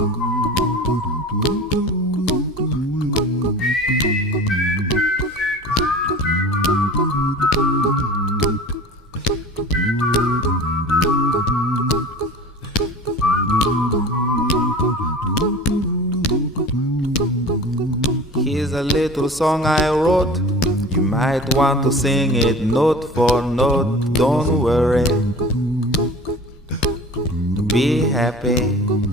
Here's a little song I wrote. You might want to sing it note for note. Don't worry, be happy.